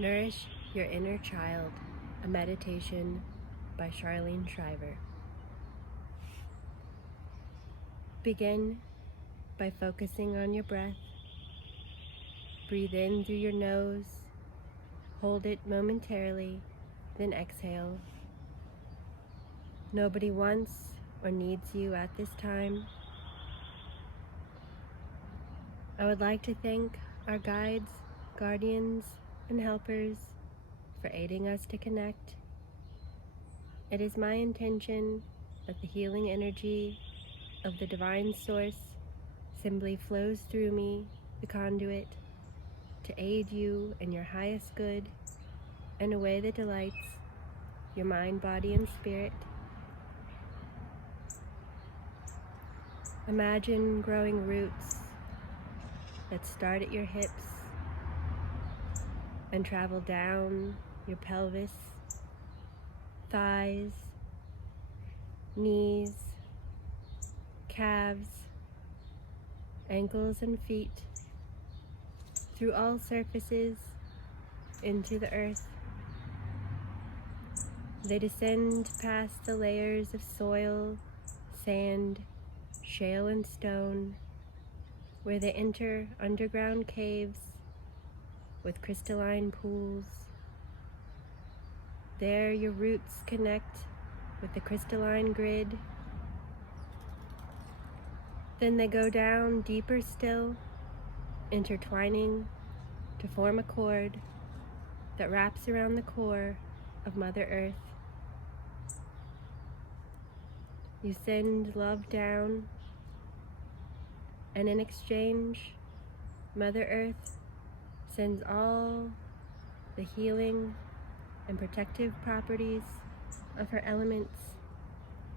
Nourish Your Inner Child, a meditation by Charlene Shriver. Begin by focusing on your breath. Breathe in through your nose, hold it momentarily, then exhale. Nobody wants or needs you at this time. I would like to thank our guides, guardians, and helpers for aiding us to connect. It is my intention that the healing energy of the divine source simply flows through me, the conduit, to aid you in your highest good in a way that delights your mind, body, and spirit. Imagine growing roots that start at your hips and travel down your pelvis, thighs, knees, calves, ankles, and feet, through all surfaces into the earth. They descend past the layers of soil, sand, shale, and stone, where they enter underground caves with crystalline pools. There your roots connect with the crystalline grid. Then they go down deeper still, intertwining to form a cord that wraps around the core of Mother Earth. You send love down, and in exchange, Mother Earth sends all the healing and protective properties of her elements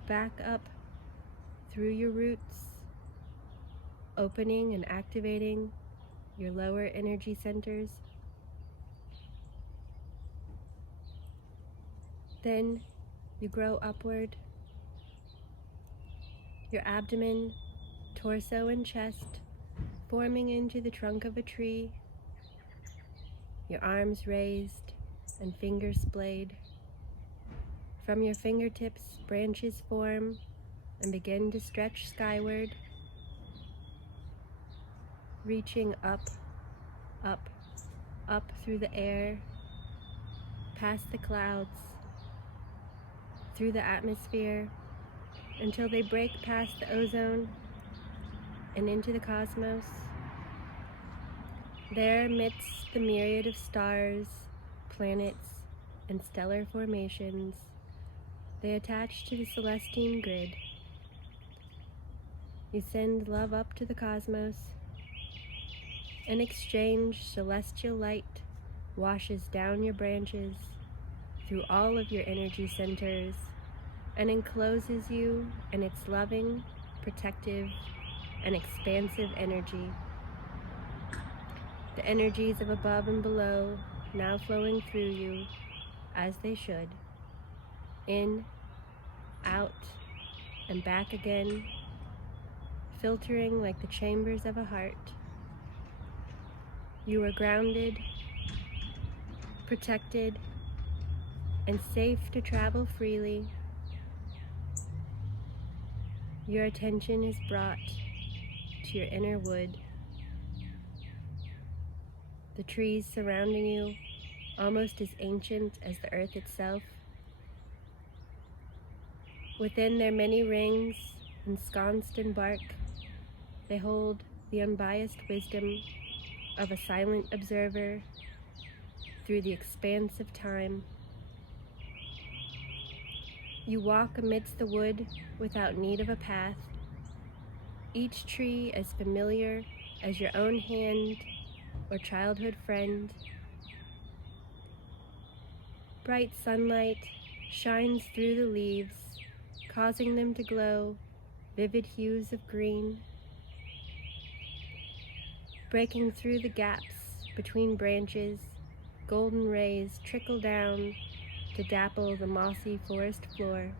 back up through your roots, opening and activating your lower energy centers. Then you grow upward. Your abdomen, torso, and chest forming into the trunk of a tree, your arms raised and fingers splayed. From your fingertips, branches form and begin to stretch skyward, reaching up, up, up through the air, past the clouds, through the atmosphere, until they break past the ozone and into the cosmos. There, amidst the myriad of stars, planets, and stellar formations, they attach to the celestine grid. You send love up to the cosmos. In exchange, celestial light washes down your branches through all of your energy centers and encloses you in its loving, protective, and expansive energy. The energies of above and below now flowing through you as they should, in, out, and back again, filtering like the chambers of a heart. You are grounded, protected, and safe to travel freely. Your attention is brought to your inner wood. The trees surrounding you, almost as ancient as the earth itself. Within their many rings, ensconced in bark, they hold the unbiased wisdom of a silent observer through the expanse of time. You walk amidst the wood without need of a path, each tree as familiar as your own hand or childhood friend. Bright sunlight shines through the leaves, causing them to glow vivid hues of green. Breaking through the gaps between branches, golden rays trickle down to dapple the mossy forest floor.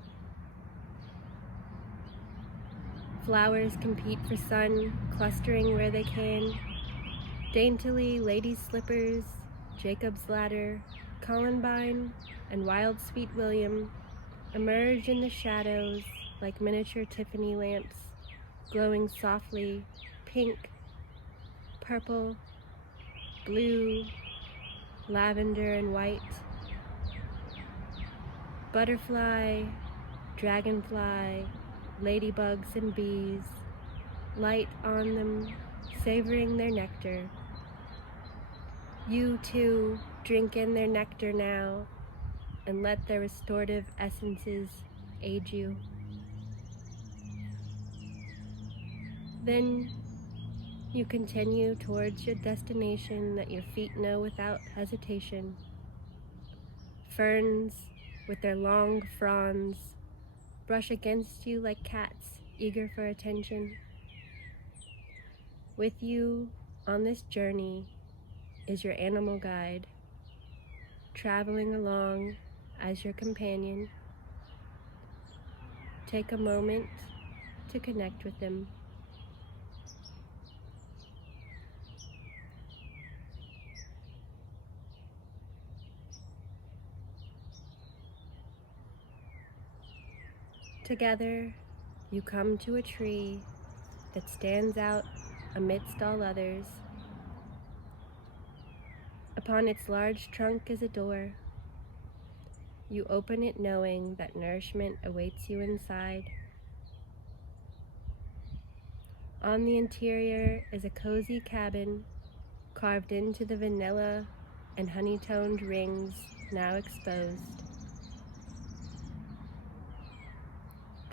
Flowers compete for sun, clustering where they can. Daintily, ladies' slippers Jacob's Ladder, Columbine, and Wild Sweet William emerge in the shadows like miniature Tiffany lamps, glowing softly, pink, purple, blue, lavender, and white. Butterfly, dragonfly, ladybugs, and bees light on them, savoring their nectar. You too drink in their nectar now, and let their restorative essences aid you. Then you continue towards your destination that your feet know without hesitation. Ferns, with their long fronds, brush against you like cats eager for attention. With you on this journey is your animal guide, traveling along as your companion. Take a moment to connect with them. Together, you come to a tree that stands out amidst all others. Upon its large trunk is a door. You open it knowing that nourishment awaits you inside. On the interior is a cozy cabin carved into the vanilla and honey-toned rings now exposed.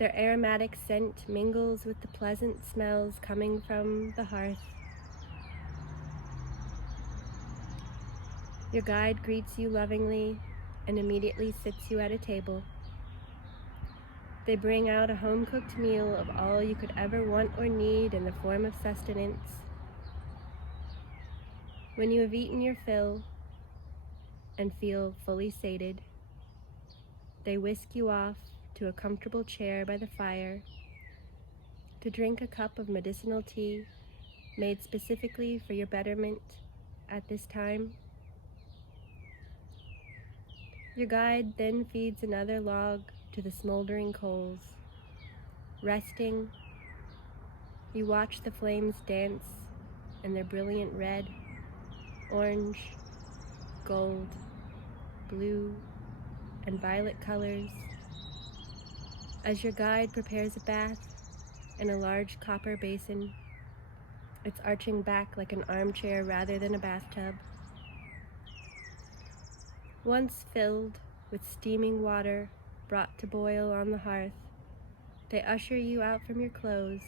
Their aromatic scent mingles with the pleasant smells coming from the hearth. Your guide greets you lovingly and immediately sits you at a table. They bring out a home-cooked meal of all you could ever want or need in the form of sustenance. When you have eaten your fill and feel fully sated, they whisk you off to a comfortable chair by the fire to drink a cup of medicinal tea made specifically for your betterment at this time. Your guide then feeds another log to the smoldering coals. Resting, you watch the flames dance in their brilliant red, orange, gold, blue, and violet colors as your guide prepares a bath in a large copper basin, its arching back like an armchair rather than a bathtub. Once filled with steaming water brought to boil on the hearth, they usher you out from your clothes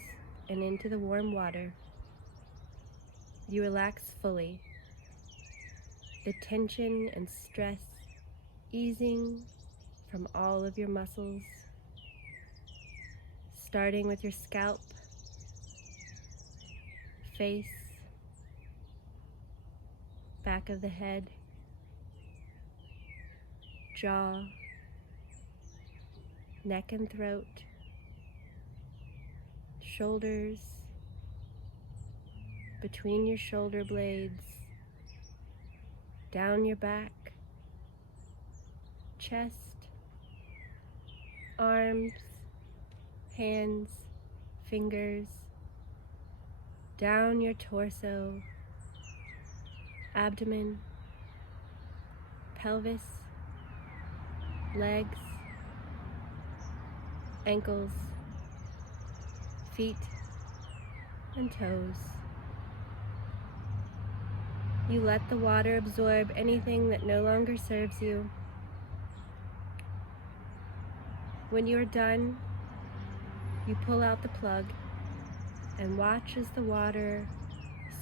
and into the warm water. You relax fully, the tension and stress easing from all of your muscles, starting with your scalp, face, back of the head, jaw, neck and throat, shoulders, between your shoulder blades, down your back, chest, arms, hands, fingers, down your torso, abdomen, pelvis, legs, ankles, feet, and toes. You let the water absorb anything that no longer serves you. When you are done, you pull out the plug and watch as the water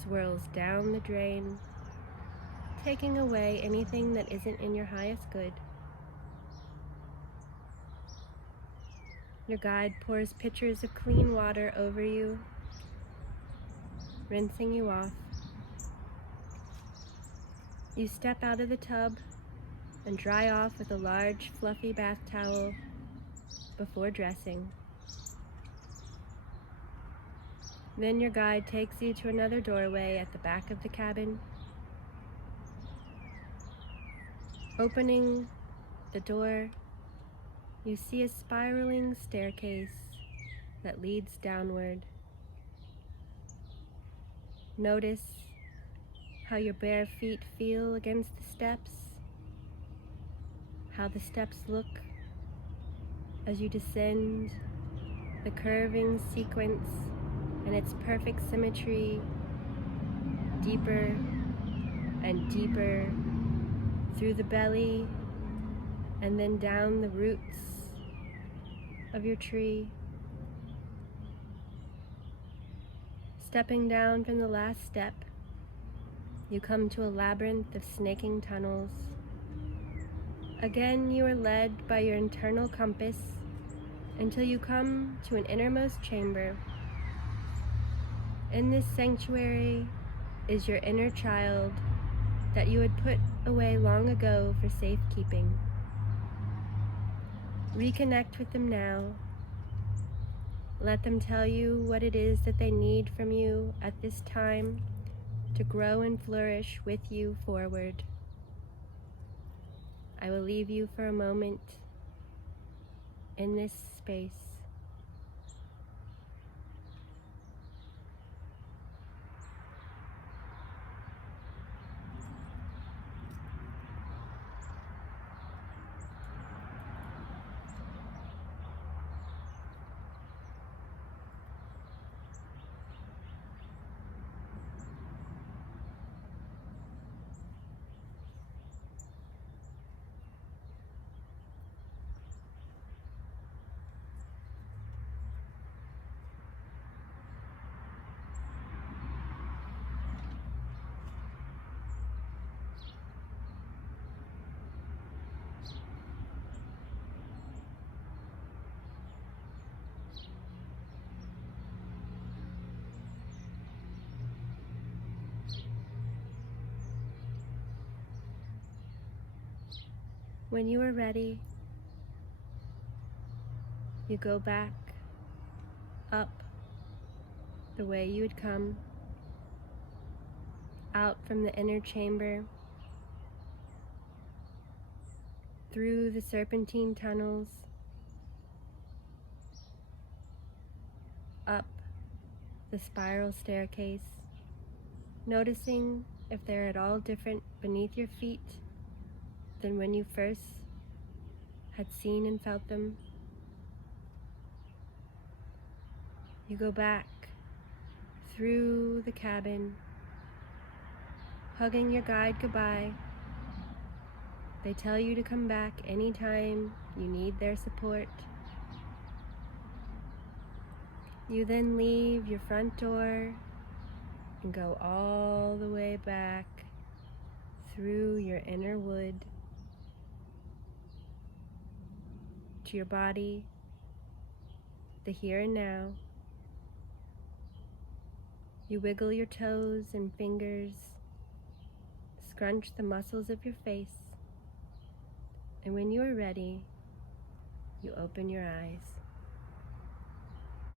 swirls down the drain, taking away anything that isn't in your highest good. Your guide pours pitchers of clean water over you, rinsing you off. You step out of the tub and dry off with a large, fluffy bath towel before dressing. Then your guide takes you to another doorway at the back of the cabin. Opening the door, you see a spiraling staircase that leads downward. Notice how your bare feet feel against the steps, how the steps look as you descend, the curving sequence and its perfect symmetry, deeper and deeper through the belly and then down the roots of your tree. Stepping down from the last step, you come to a labyrinth of snaking tunnels. Again, you are led by your internal compass until you come to an innermost chamber. In this sanctuary is your inner child that you had put away long ago for safekeeping. Reconnect with them now. Let them tell you what it is that they need from you at this time to grow and flourish with you forward. I will leave you for a moment in this space. When you are ready, you go back up the way you had come, out from the inner chamber, through the serpentine tunnels, up the spiral staircase, noticing if they're at all different beneath your feet than when you first had seen and felt them. You go back through the cabin, hugging your guide goodbye. They tell you to come back anytime you need their support. You then leave your front door and go all the way back through your inner wood to your body, the here and now. You wiggle your toes and fingers, scrunch the muscles of your face, and when you are ready, you open your eyes.